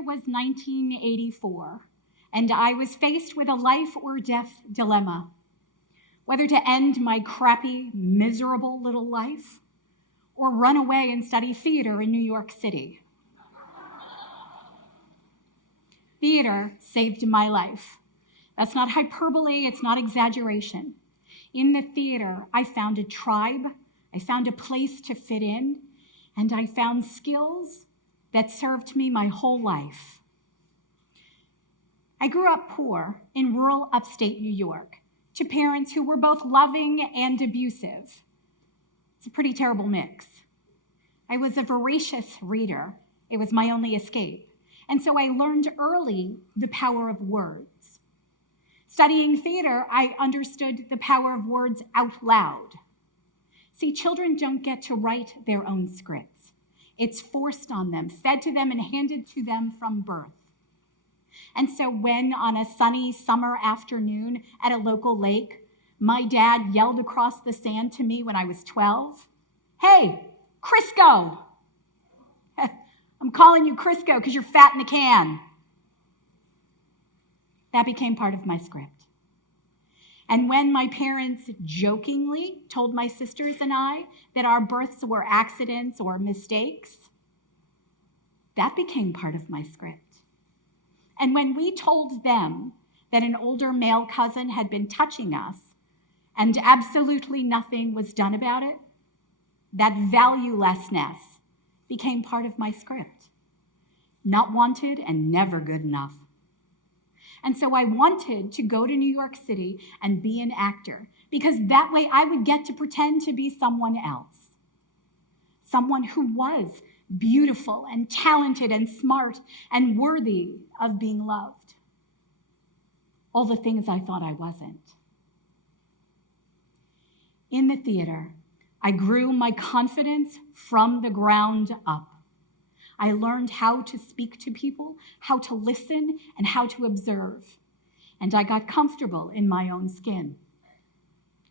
year was 1984, and I was faced with a life or death dilemma. Whether to end my crappy, miserable little life or run away and study theater in New York City. Theater saved my life. That's not hyperbole, it's not exaggeration. In the theater, I found a tribe, I found a place to fit in, and I found skills that served me my whole life. I grew up poor in rural upstate New York to parents who were both loving and abusive. It's a pretty terrible mix. I was a voracious reader. It was my only escape. And so I learned early the power of words. Studying theater, I understood the power of words out loud. See, children don't get to write their own scripts. It's forced on them, fed to them, and handed to them from birth. And so when on a sunny summer afternoon at a local lake, my dad yelled across the sand to me when I was 12, "Hey, Crisco!" I'm calling you Crisco because you're fat in the can. That became part of my script. And when my parents jokingly told my sisters and I that our births were accidents or mistakes, that became part of my script. And when we told them that an older male cousin had been touching us and absolutely nothing was done about it, that valuelessness became part of my script. Not wanted and never good enough. And so I wanted to go to New York City and be an actor because that way I would get to pretend to be someone else. Someone who was beautiful and talented and smart and worthy of being loved. All the things I thought I wasn't. In the theater, I grew my confidence from the ground up. I learned how to speak to people, how to listen, and how to observe. And I got comfortable in my own skin.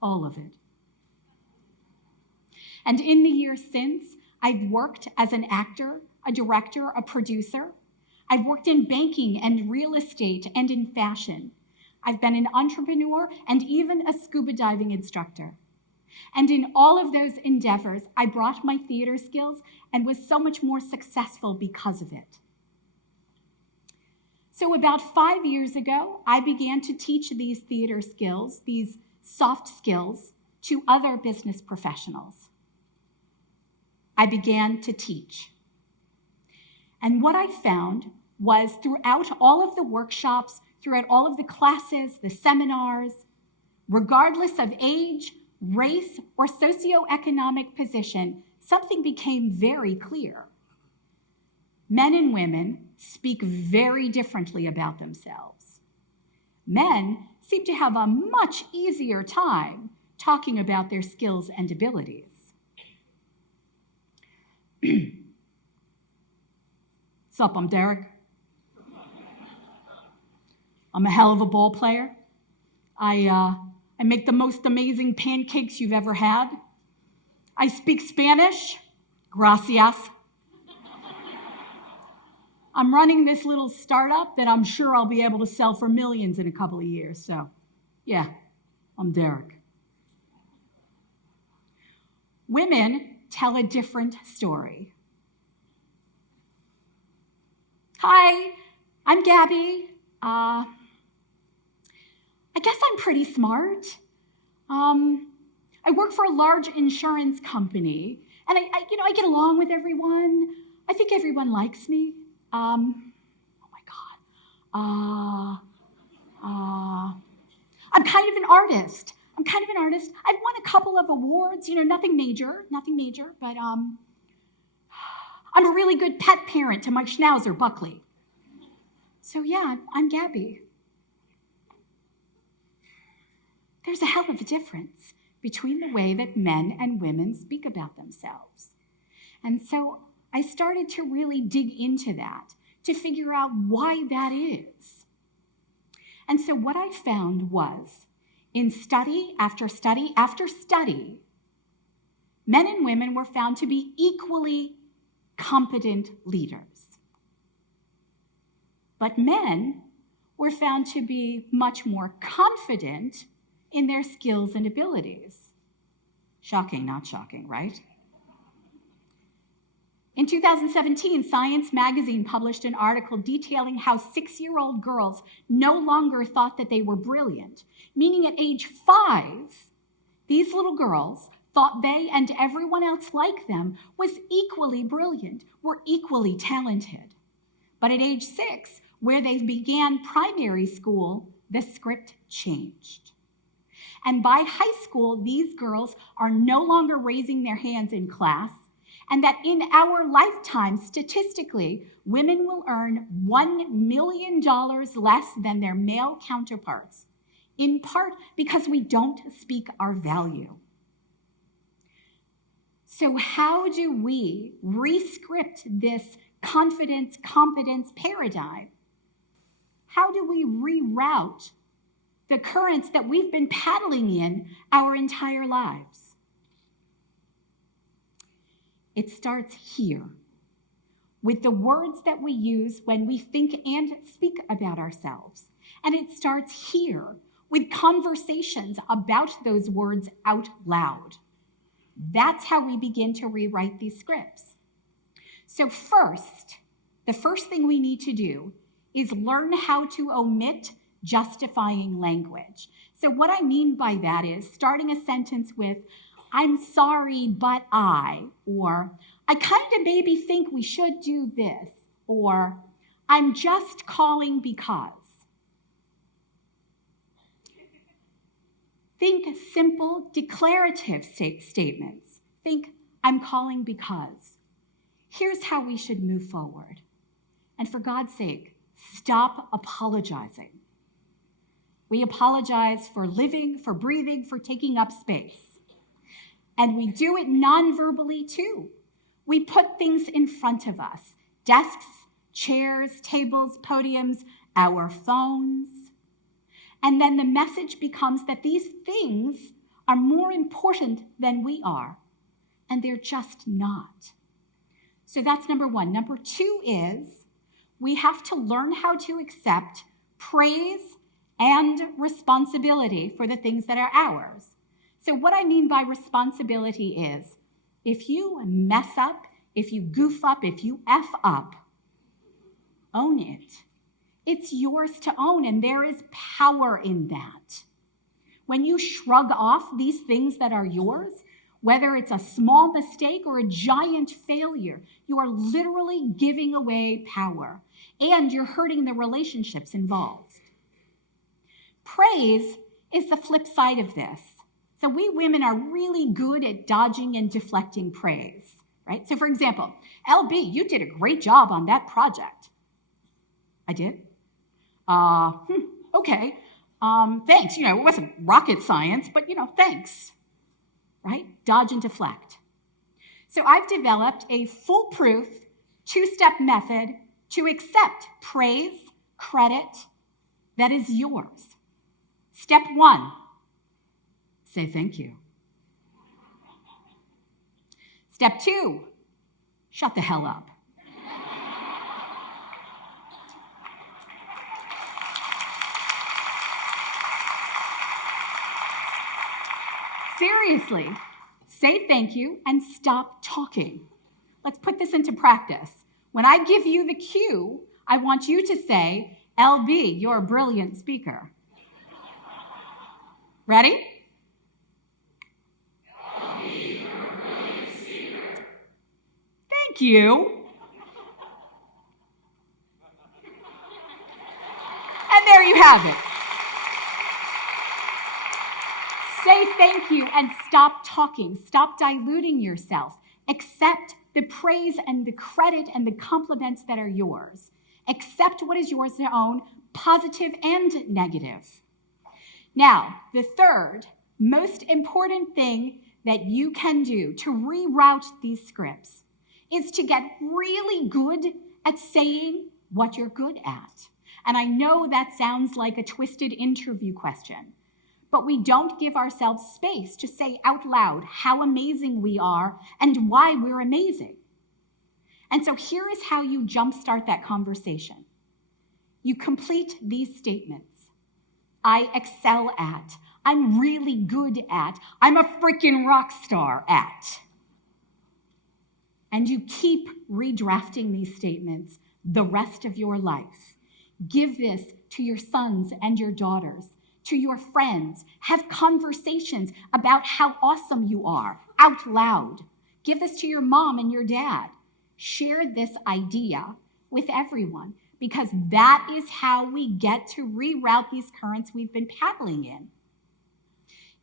All of it. And in the years since, I've worked as an actor, a director, a producer. I've worked in banking and real estate and in fashion. I've been an entrepreneur and even a scuba diving instructor. And in all of those endeavors, I brought my theater skills and was so much more successful because of it. So about 5 years ago, I began to teach these theater skills, these soft skills, to other business professionals. I began to teach. And what I found was throughout all of the workshops, throughout all of the classes, the seminars, regardless of age, race, or socioeconomic position, something became very clear. Men and women speak very differently about themselves. Men seem to have a much easier time talking about their skills and abilities. Sup, I'm Derek. I'm a hell of a ball player. I make the most amazing pancakes you've ever had. I speak Spanish. Gracias. I'm running this little startup that I'm sure I'll be able to sell for millions in a couple of years. So, yeah, I'm Derek. Women tell a different story. Hi, I'm Gabby. I guess I'm pretty smart. I work for a large insurance company, and I get along with everyone. I think everyone likes me. Oh my God. I'm kind of an artist. I've won a couple of awards, nothing major, but I'm a really good pet parent to my schnauzer, Buckley. So yeah, I'm Gabby. There's a hell of a difference between the way that men and women speak about themselves. And so I started to really dig into that, to figure out why that is. And so what I found was, in study after study after study, men and women were found to be equally competent leaders. But men were found to be much more confident in their skills and abilities. Shocking, not shocking, right? In 2017, Science magazine published an article detailing how 6-year-old girls no longer thought that they were brilliant, meaning at age 5, these little girls thought they and everyone else like them was equally brilliant, were equally talented. But at age 6, where they began primary school, the script changed. And by high school, these girls are no longer raising their hands in class, and that in our lifetime, statistically, women will earn $1 million less than their male counterparts, in part because we don't speak our value. So how do we re-script this confidence, competence paradigm? How do we reroute the currents that we've been paddling in our entire lives? It starts here, with the words that we use when we think and speak about ourselves. And it starts here, with conversations about those words out loud. That's how we begin to rewrite these scripts. So first, the first thing we need to do is learn how to omit justifying language. So what I mean by that is starting a sentence with, "I'm sorry, but I," or "I kind of maybe think we should do this," or "I'm just calling because." Think simple declarative statements. Think, "I'm calling because." Here's how we should move forward. And for God's sake, stop apologizing. We apologize for living, for breathing, for taking up space. And we do it non-verbally too. We put things in front of us: desks, chairs, tables, podiums, our phones. And then the message becomes that these things are more important than we are, and they're just not. So that's number one. Number two is we have to learn how to accept praise and responsibility for the things that are ours. So what I mean by responsibility is if you mess up, if you goof up, if you F up, own it. It's yours to own, and there is power in that. When you shrug off these things that are yours, whether it's a small mistake or a giant failure, you are literally giving away power, and you're hurting the relationships involved. Praise is the flip side of this. So we women are really good at dodging and deflecting praise, right? So for example, LB, you did a great job on that project. I did? Okay. Thanks. It wasn't rocket science, but, thanks, right? Dodge and deflect. So I've developed a foolproof 2-step method to accept praise, credit that is yours. Step 1, say thank you. Step 2, shut the hell up. Seriously, say thank you and stop talking. Let's put this into practice. When I give you the cue, I want you to say, "LB, you're a brilliant speaker." Ready? LB, you're a brilliant speaker. Thank you. And there you have it. Say thank you and stop talking. Stop diluting yourself. Accept the praise and the credit and the compliments that are yours. Accept what is yours to own, positive and negative. Now, the third most important thing that you can do to reroute these scripts is to get really good at saying what you're good at. And I know that sounds like a twisted interview question, but we don't give ourselves space to say out loud how amazing we are and why we're amazing. And so here is how you jumpstart that conversation. You complete these statements. I excel at. I'm really good at. I'm a freaking rock star at. And you keep redrafting these statements the rest of your life. Give this to your sons and your daughters, to your friends. Have conversations about how awesome you are out loud. Give this to your mom and your dad. Share this idea with everyone, because that is how we get to reroute these currents we've been paddling in.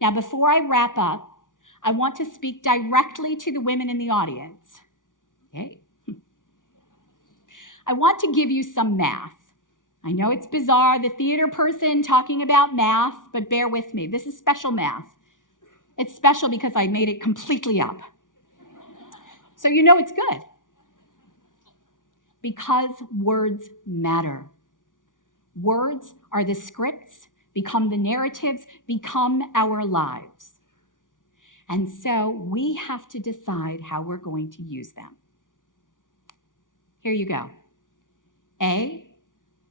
Now, before I wrap up, I want to speak directly to the women in the audience. Okay. I want to give you some math. I know it's bizarre, the theater person talking about math, but bear with me. This is special math. It's special because I made it completely up. So you know it's good. Because words matter. Words are the scripts, become the narratives, become our lives. And so we have to decide how we're going to use them. Here you go. A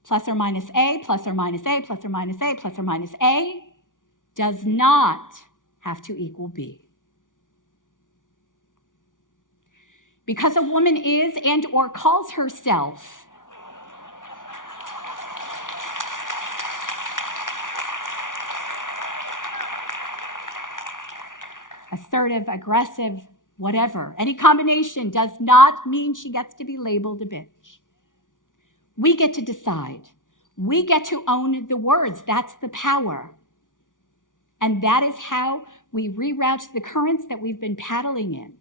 plus or minus A, plus or minus A, plus or minus A, plus or minus A does not have to equal B. Because a woman is and or calls herself assertive, aggressive, whatever, any combination does not mean she gets to be labeled a bitch. We get to decide. We get to own the words. That's the power. And that is how we reroute the currents that we've been paddling in.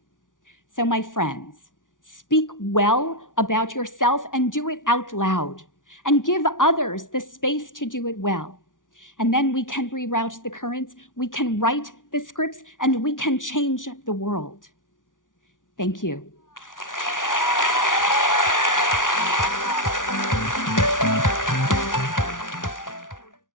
So my friends, speak well about yourself and do it out loud, and give others the space to do it well. And then we can reroute the currents, we can write the scripts, and we can change the world. Thank you.